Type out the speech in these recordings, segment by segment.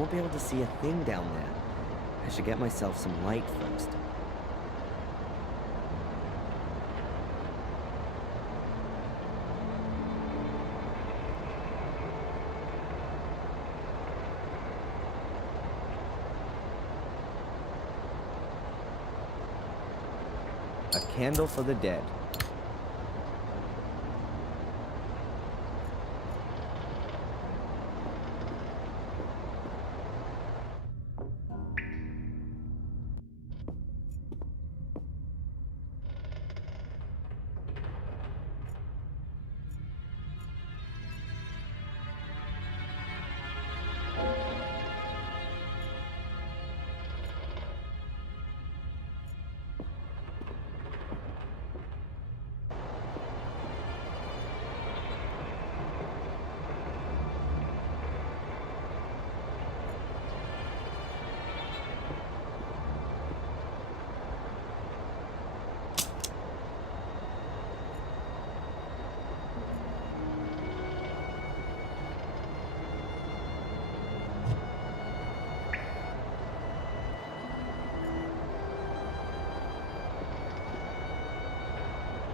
won't be able to see a thing down there. I should get myself some light first. A candle for the dead.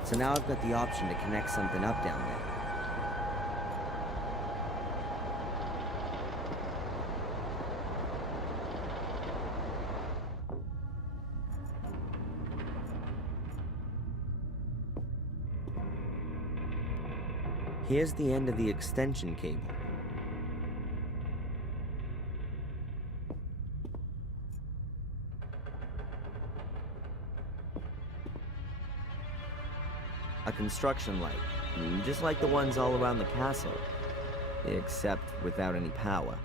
So now I've got the option to connect something up down there. Here's the end of the extension cable. A construction light, just like the ones all around the castle, except without any power.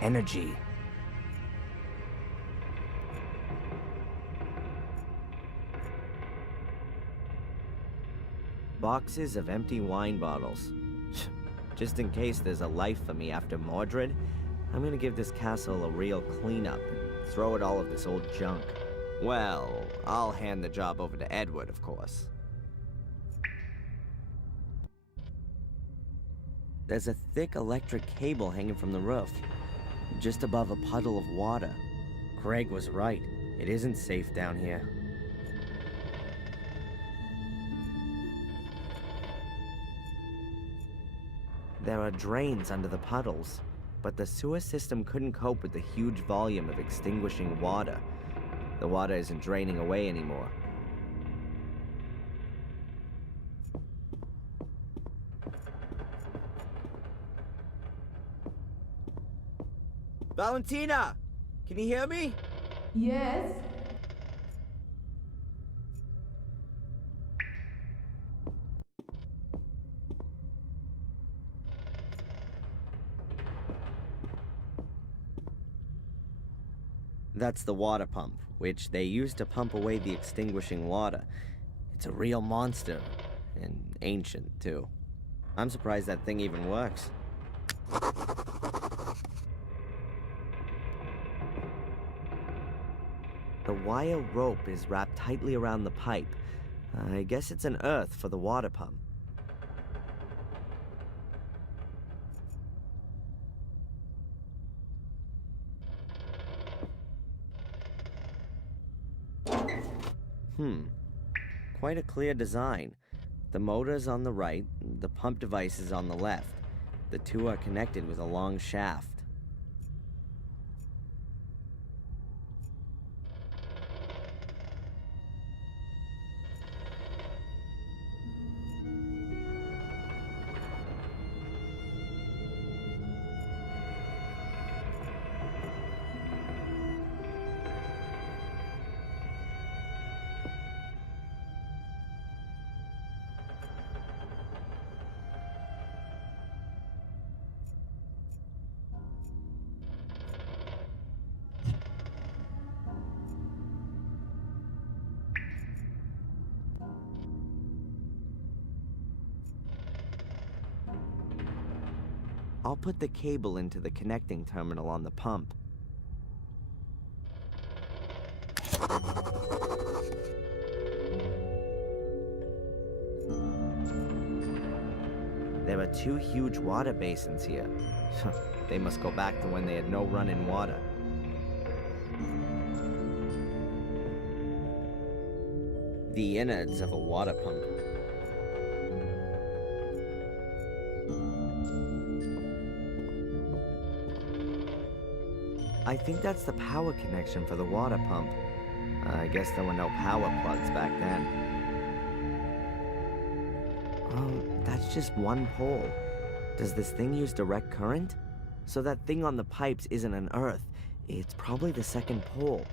Energy. Boxes of empty wine bottles. Just in case there's a life for me after Mordred, I'm gonna give this castle a real cleanup and throw at all of this old junk. Well, I'll hand the job over to Edward, of course. There's a thick electric cable hanging from the roof, just above a puddle of water. Craig was right. It isn't safe down here. There are drains under the puddles, but the sewer system couldn't cope with the huge volume of extinguishing water. The water isn't draining away anymore. Valentina! Can you hear me? Yes? That's the water pump, which they use to pump away the extinguishing water. It's a real monster, and ancient, too. I'm surprised that thing even works. The wire rope is wrapped tightly around the pipe. I guess it's an earth for the water pump. Quite a clear design. The motor's on the right, the pump device is on the left. The two are connected with a long shaft. I'll put the cable into the connecting terminal on the pump. There are 2 huge water basins here. They must go back to when they had no running water. The innards of a water pump. I think that's the power connection for the water pump. I guess there were no power plugs back then. Oh, that's just one pole. Does this thing use direct current? So that thing on the pipes isn't an earth. It's probably the second pole.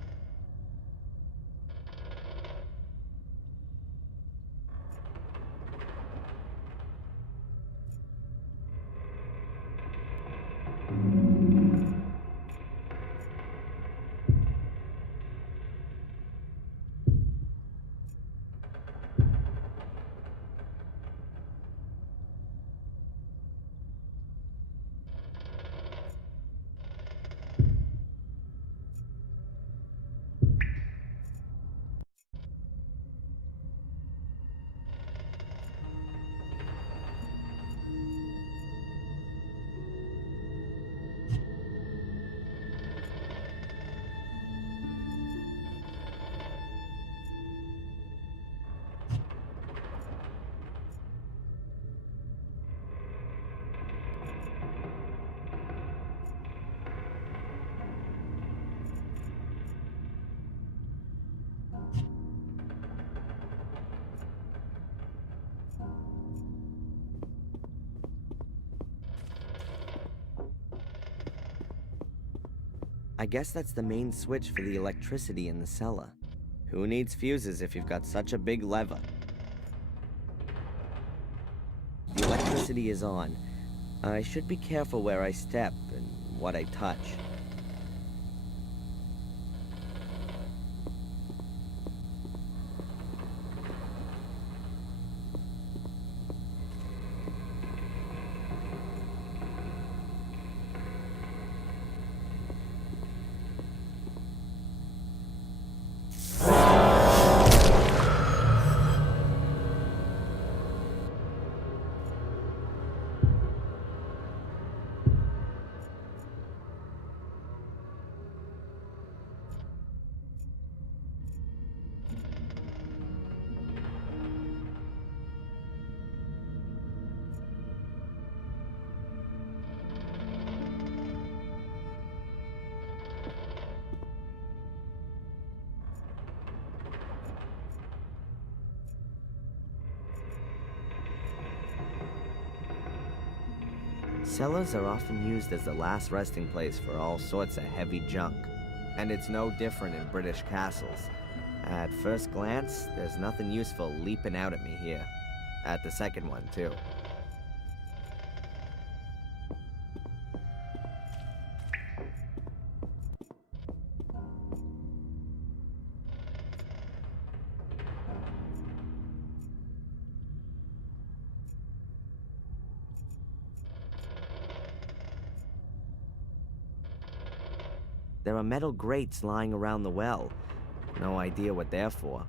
I guess that's the main switch for the electricity in the cellar. Who needs fuses if you've got such a big lever? The electricity is on. I should be careful where I step and what I touch. Cellars are often used as the last resting place for all sorts of heavy junk. And it's no different in British castles. At first glance, there's nothing useful leaping out at me here. At the second one, too. There are metal grates lying around the well. No idea what they're for.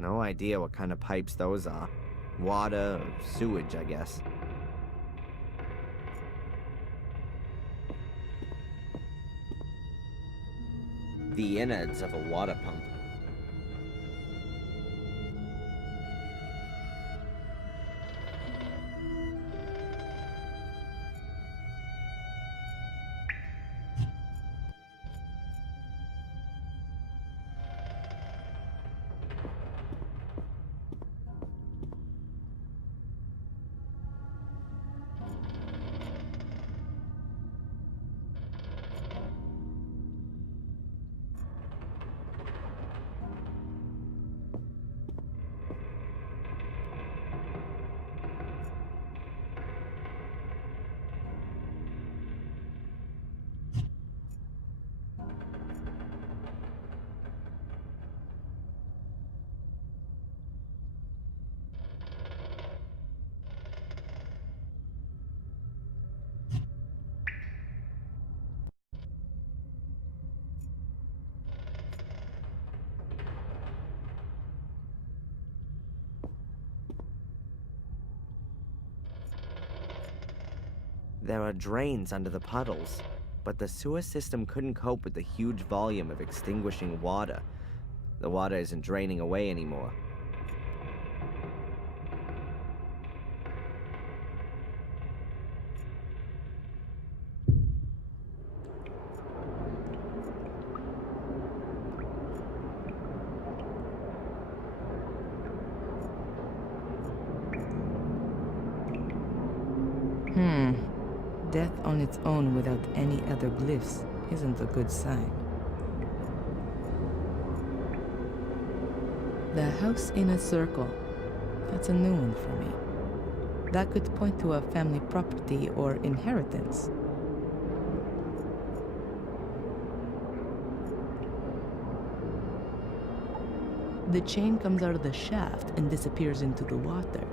No idea what kind of pipes those are. Water or sewage, I guess. The innards of a water pump. There are drains under the puddles, but the sewer system couldn't cope with the huge volume of extinguishing water. The water isn't draining away anymore. Death on its own without any other glyphs isn't a good sign. The house in a circle. That's a new one for me. That could point to a family property or inheritance. The chain comes out of the shaft and disappears into the water.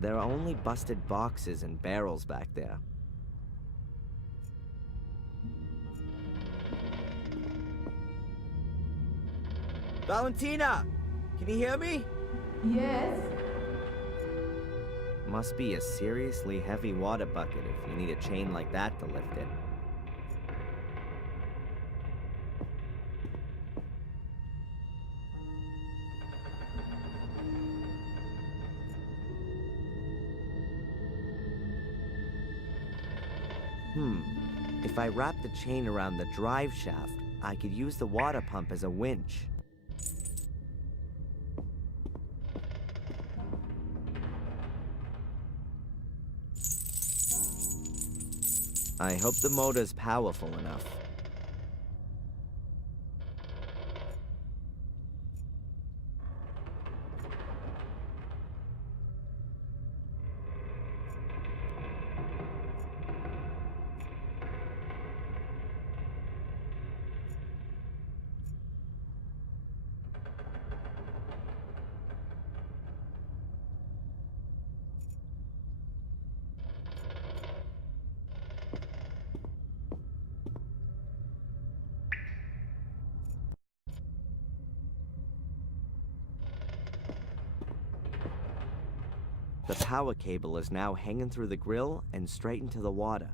There are only busted boxes and barrels back there. Valentina! Can you hear me? Yes? Must be a seriously heavy water bucket if you need a chain like that to lift it. If I wrap the chain around the drive shaft, I could use the water pump as a winch. I hope the motor's powerful enough. The power cable is now hanging through the grill and straight into the water.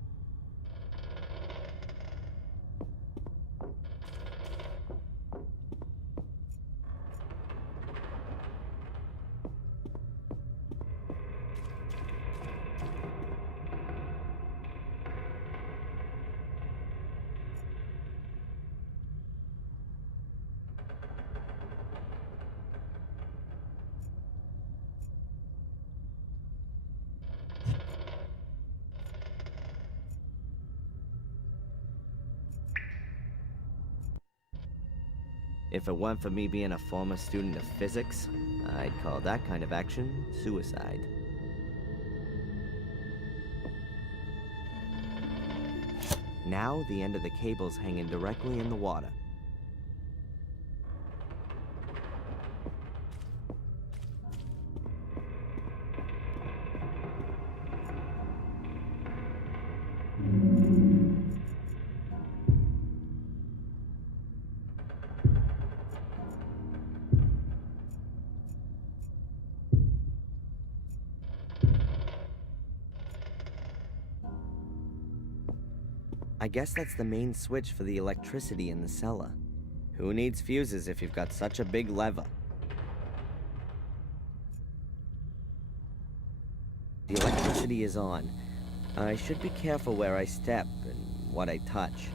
If it weren't for me being a former student of physics, I'd call that kind of action suicide. Now the end of the cable's hanging directly in the water. I guess that's the main switch for the electricity in the cellar. Who needs fuses if you've got such a big lever? The electricity is on. I should be careful where I step and what I touch.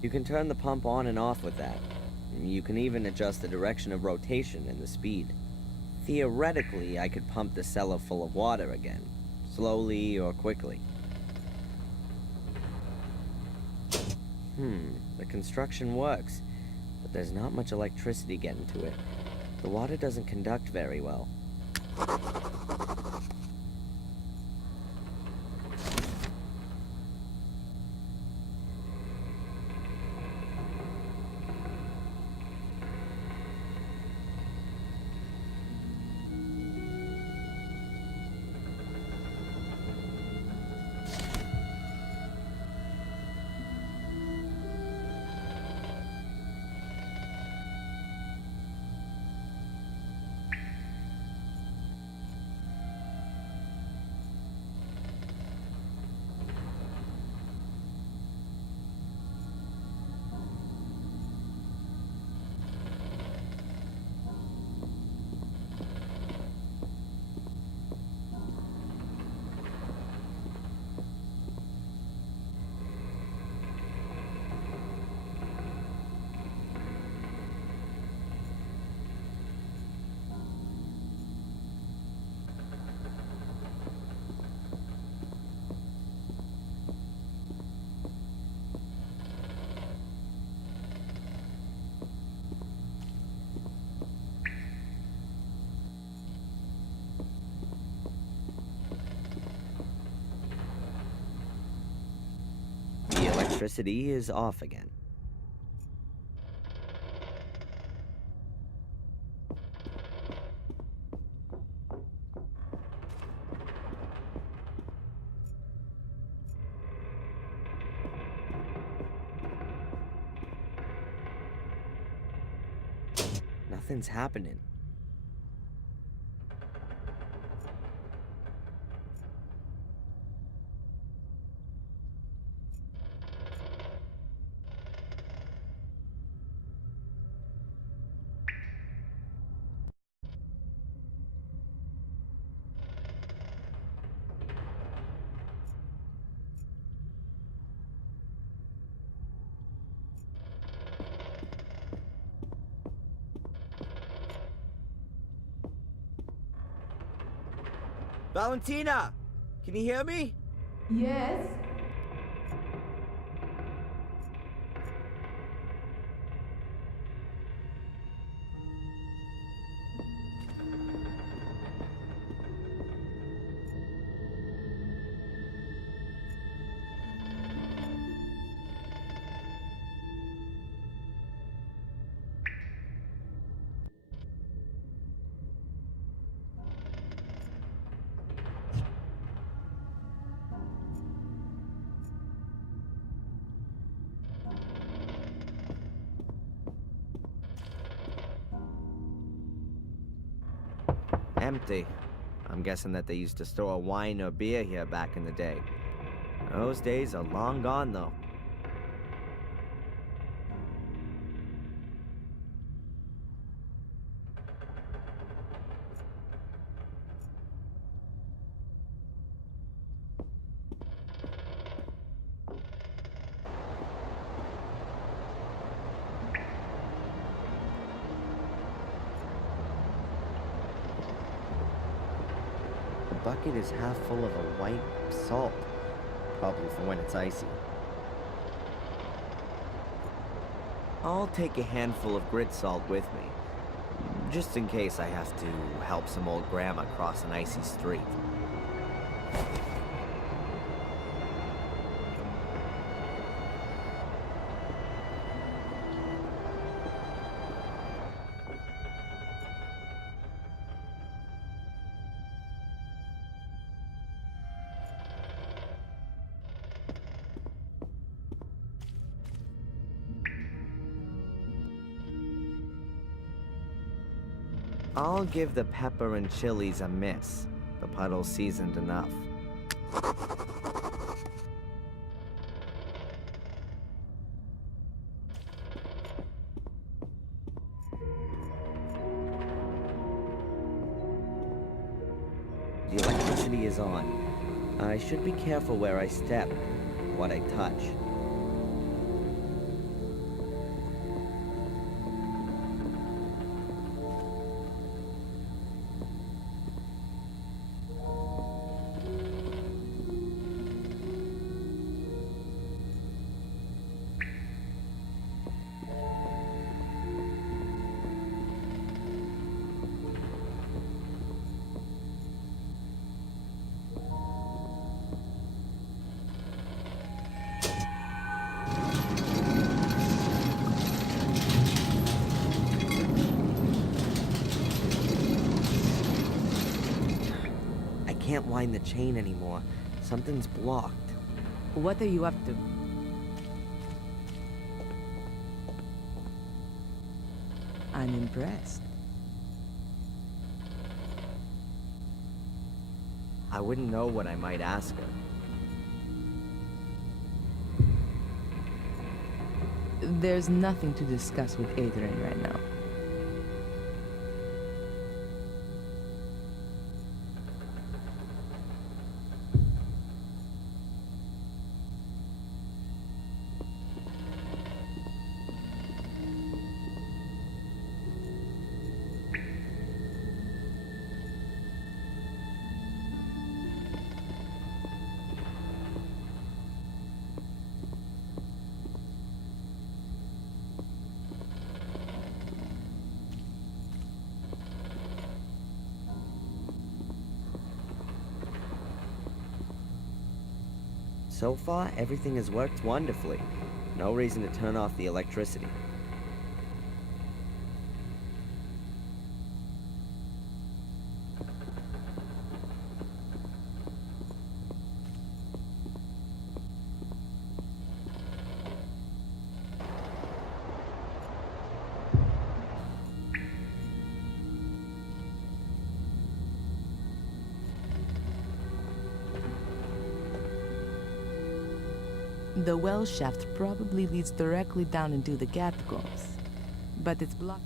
You can turn the pump on and off with that. You can even adjust the direction of rotation and the speed. Theoretically, I could pump the cellar full of water again, slowly or quickly. The construction works, but there's not much electricity getting to it. The water doesn't conduct very well. Electricity is off again. Nothing's happening. Valentina! Can you hear me? Yes? Empty. I'm guessing that they used to store wine or beer here back in the day. Those days are long gone, though. The bucket is half full of a white salt, probably for when it's icy. I'll take a handful of grit salt with me, just in case I have to help some old grandma cross an icy street. I'll give the pepper and chilies a miss. The puddle's seasoned enough. The electricity is on. I should be careful where I step, what I touch. I can't wind the chain anymore. Something's blocked. What are you up to? I'm impressed. I wouldn't know what I might ask her. There's nothing to discuss with Adrian right now. So far, everything has worked wonderfully. No reason to turn off the electricity. The well shaft probably leads directly down into the catacombs, but it's blocked.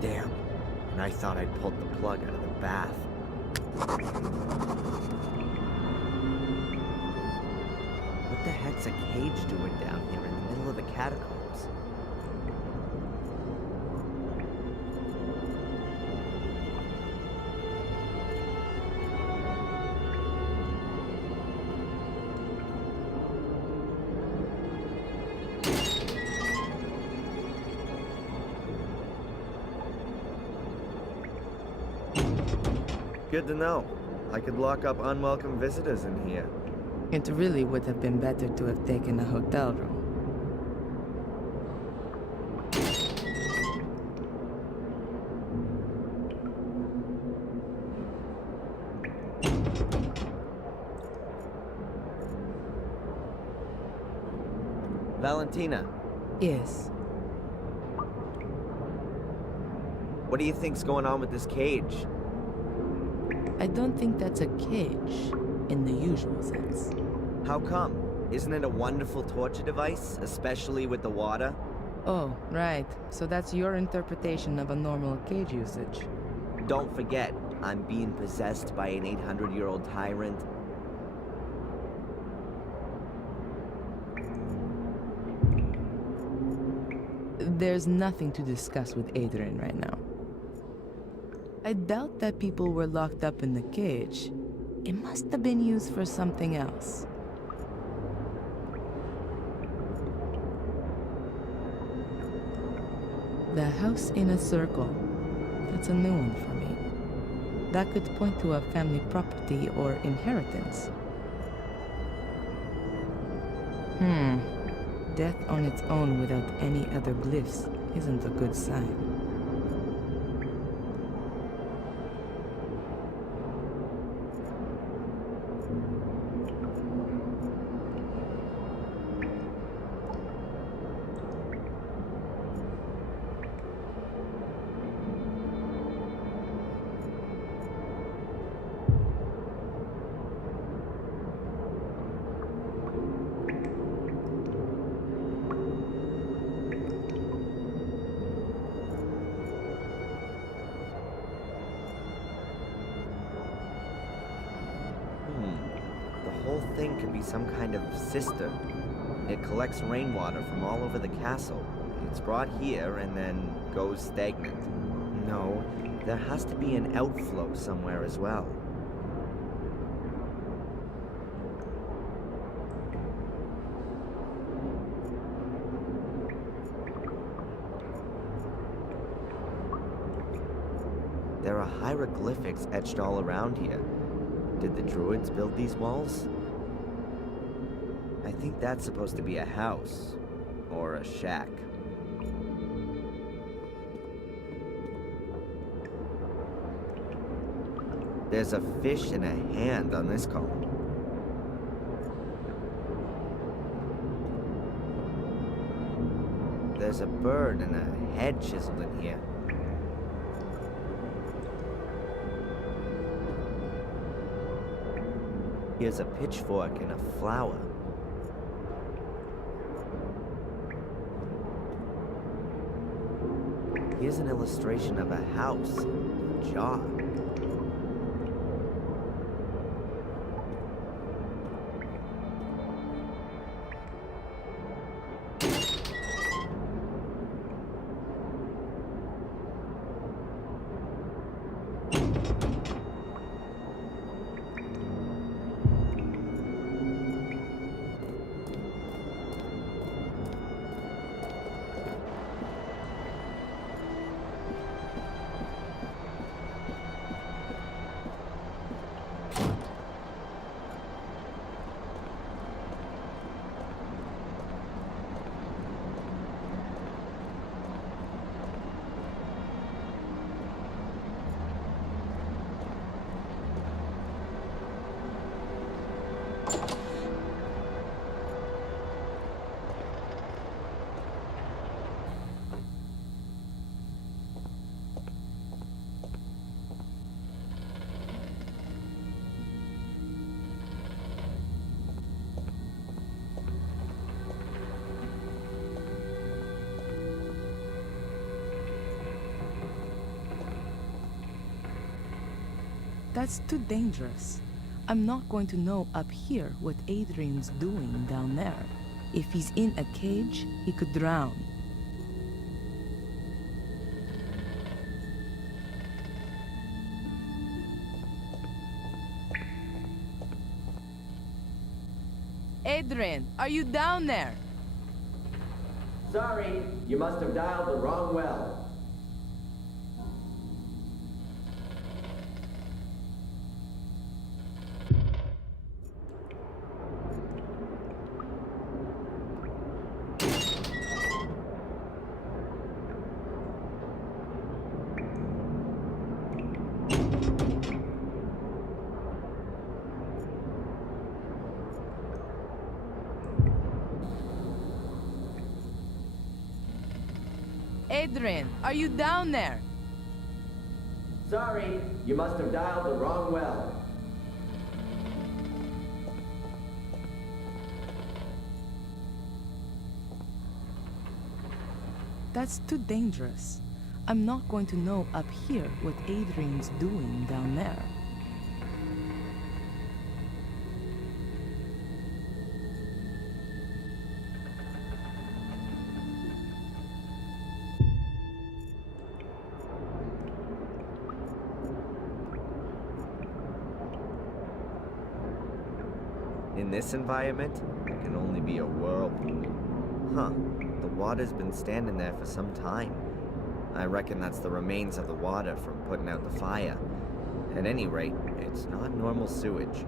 Damn. And I thought I'd pulled the plug out of the bath. What the heck's a cage doing down here in the middle of the catacombs? Good to know. I could lock up unwelcome visitors in here. It really would have been better to have taken a hotel room. Valentina, Yes. what do you think's going on with this cage? I don't think that's a cage, in the usual sense. How come? Isn't it a wonderful torture device, especially with the water? Oh, right. So that's your interpretation of a normal cage usage. Don't forget, I'm being possessed by an 800-year-old tyrant. There's nothing to discuss with Adrian right now. I doubt that people were locked up in the cage. It must have been used for something else. The house in a circle. That's a new one for me. That could point to a family property or inheritance. Death on its own without any other glyphs isn't a good sign. The whole thing could be some kind of cistern. It collects rainwater from all over the castle. It's brought here and then goes stagnant. No, there has to be an outflow somewhere as well. There are hieroglyphics etched all around here. Did the druids build these walls? I think that's supposed to be a house, or a shack. There's a fish and a hand on this column. There's a bird and a head chiseled in here. Here's a pitchfork and a flower. Here's an illustration of a house, a jar. That's too dangerous. I'm not going to know up here what Adrian's doing down there. If he's in a cage, he could drown. Adrian, are you down there? Sorry, you must have dialed the wrong well. Adrian, are you down there? Sorry, you must have dialed the wrong well. That's too dangerous. I'm not going to know up here what Adrian's doing down there. In this environment, it can only be a whirlpool. Huh, the water's been standing there for some time. I reckon that's the remains of the water from putting out the fire. At any rate, it's not normal sewage.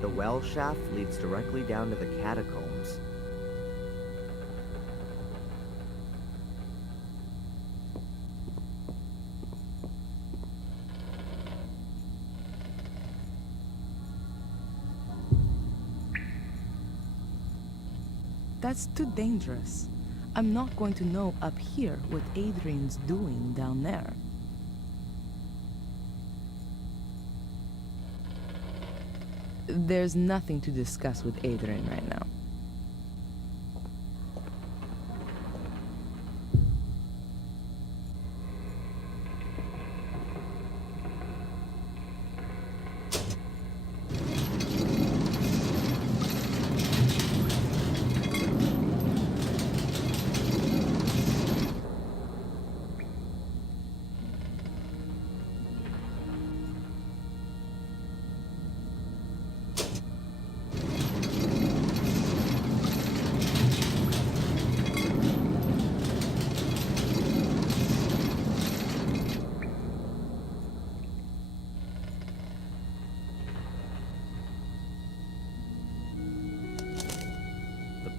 The well shaft leads directly down to the catacombs. That's too dangerous. I'm not going to know up here what Adrian's doing down there. There's nothing to discuss with Adrian right now.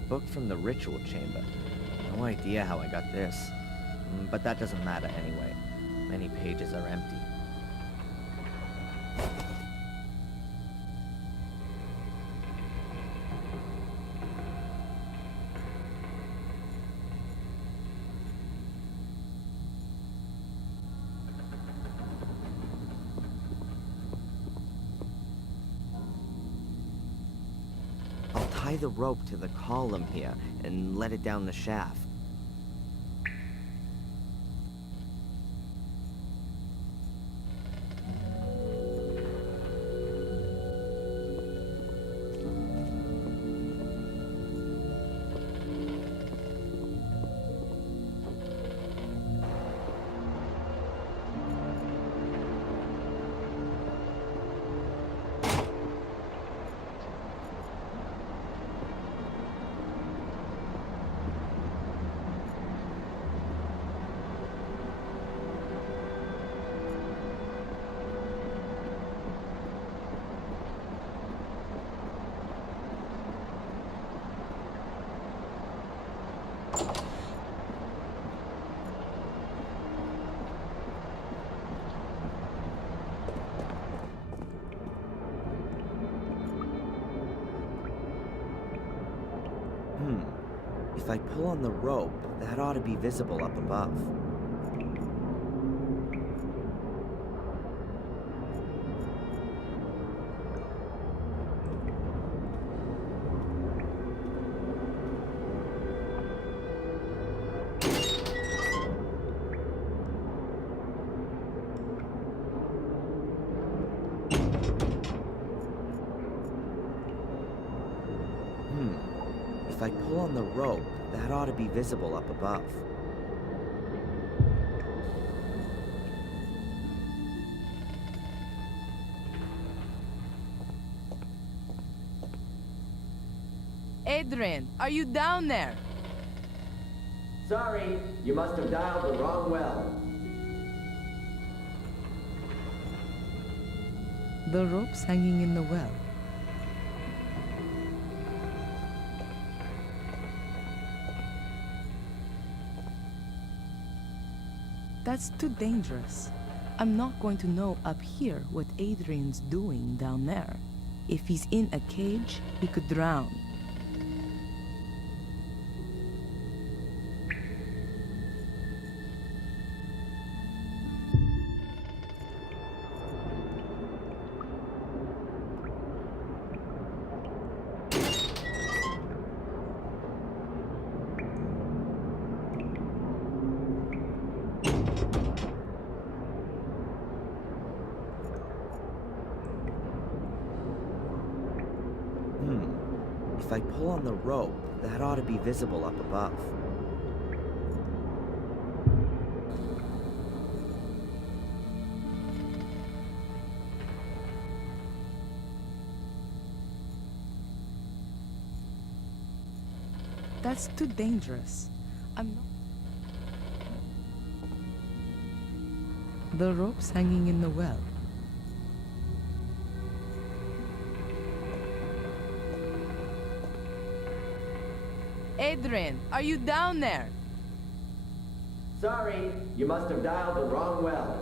Book from the ritual chamber. No idea how I got this. But that doesn't matter anyway. Many pages are empty. Tie the rope to the column here and let it down the shaft. If I pull on the rope, that ought to be visible up above. If I pull on the rope, that ought to be visible up above. Adrian, are you down there? Sorry, you must have dialed the wrong well. The rope's hanging in the well. That's too dangerous. I'm not going to know up here what Adrian's doing down there. If he's in a cage, he could drown. If I pull on the rope, that ought to be visible up above. That's too dangerous. I'm not... The rope's hanging in the well. Adrian, are you down there? Sorry, you must have dialed the wrong well.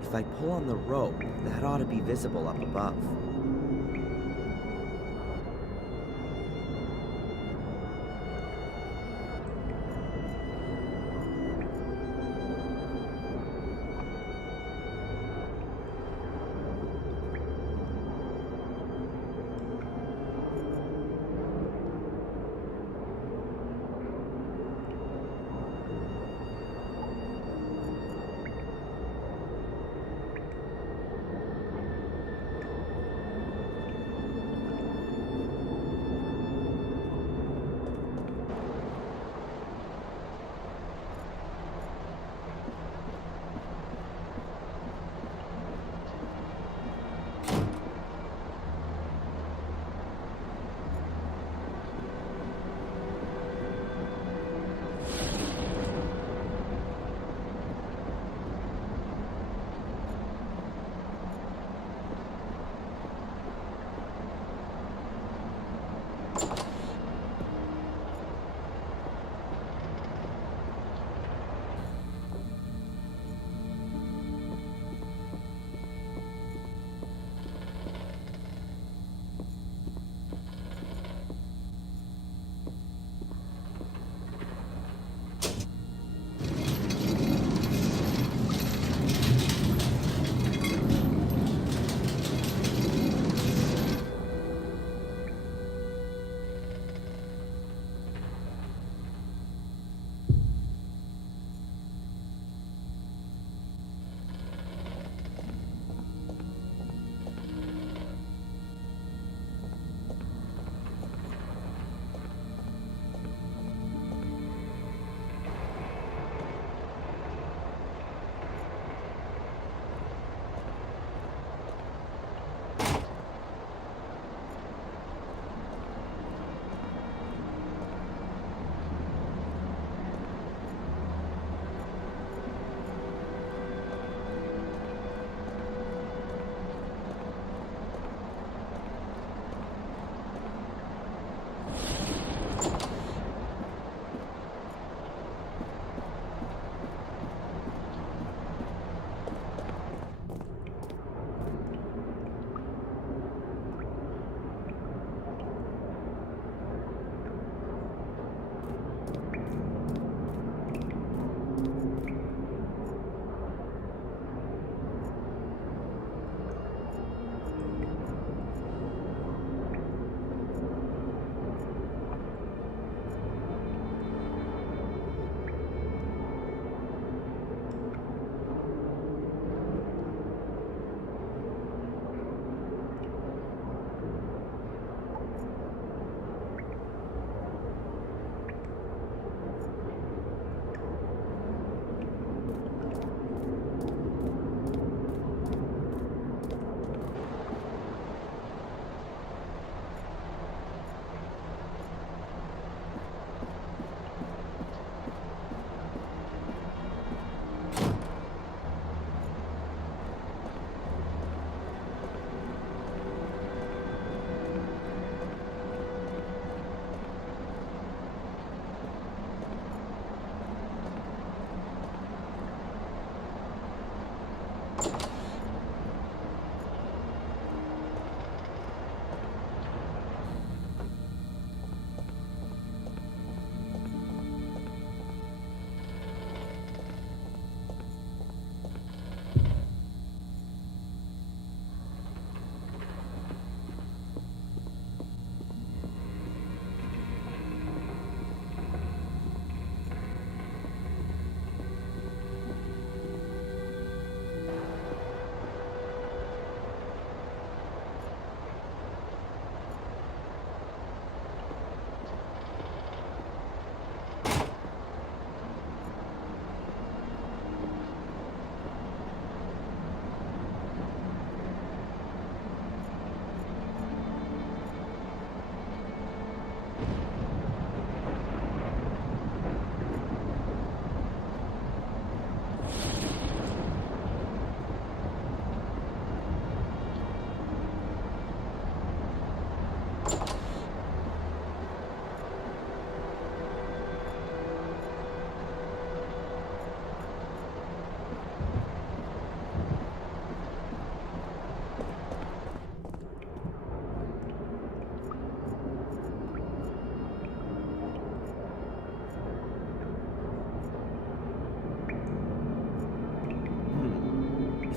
If I pull on the rope, that ought to be visible up above.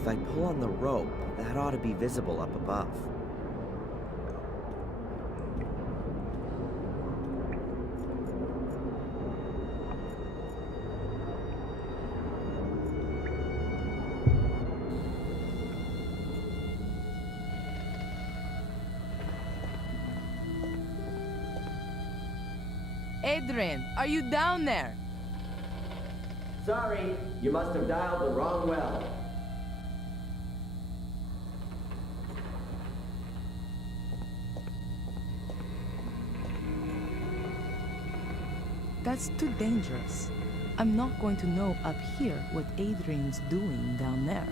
If I pull on the rope, that ought to be visible up above. Adrian, are you down there? Sorry, you must have dialed the wrong well. That's too dangerous. I'm not going to know up here what Adrian's doing down there.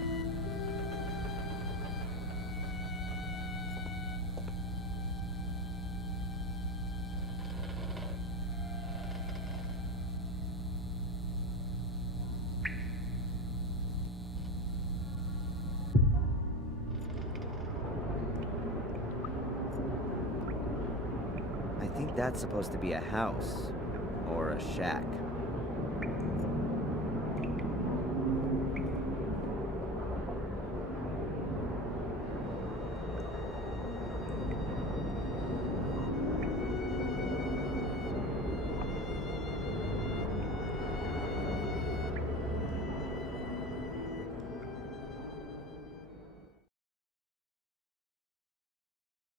I think that's supposed to be a house. Or a shack.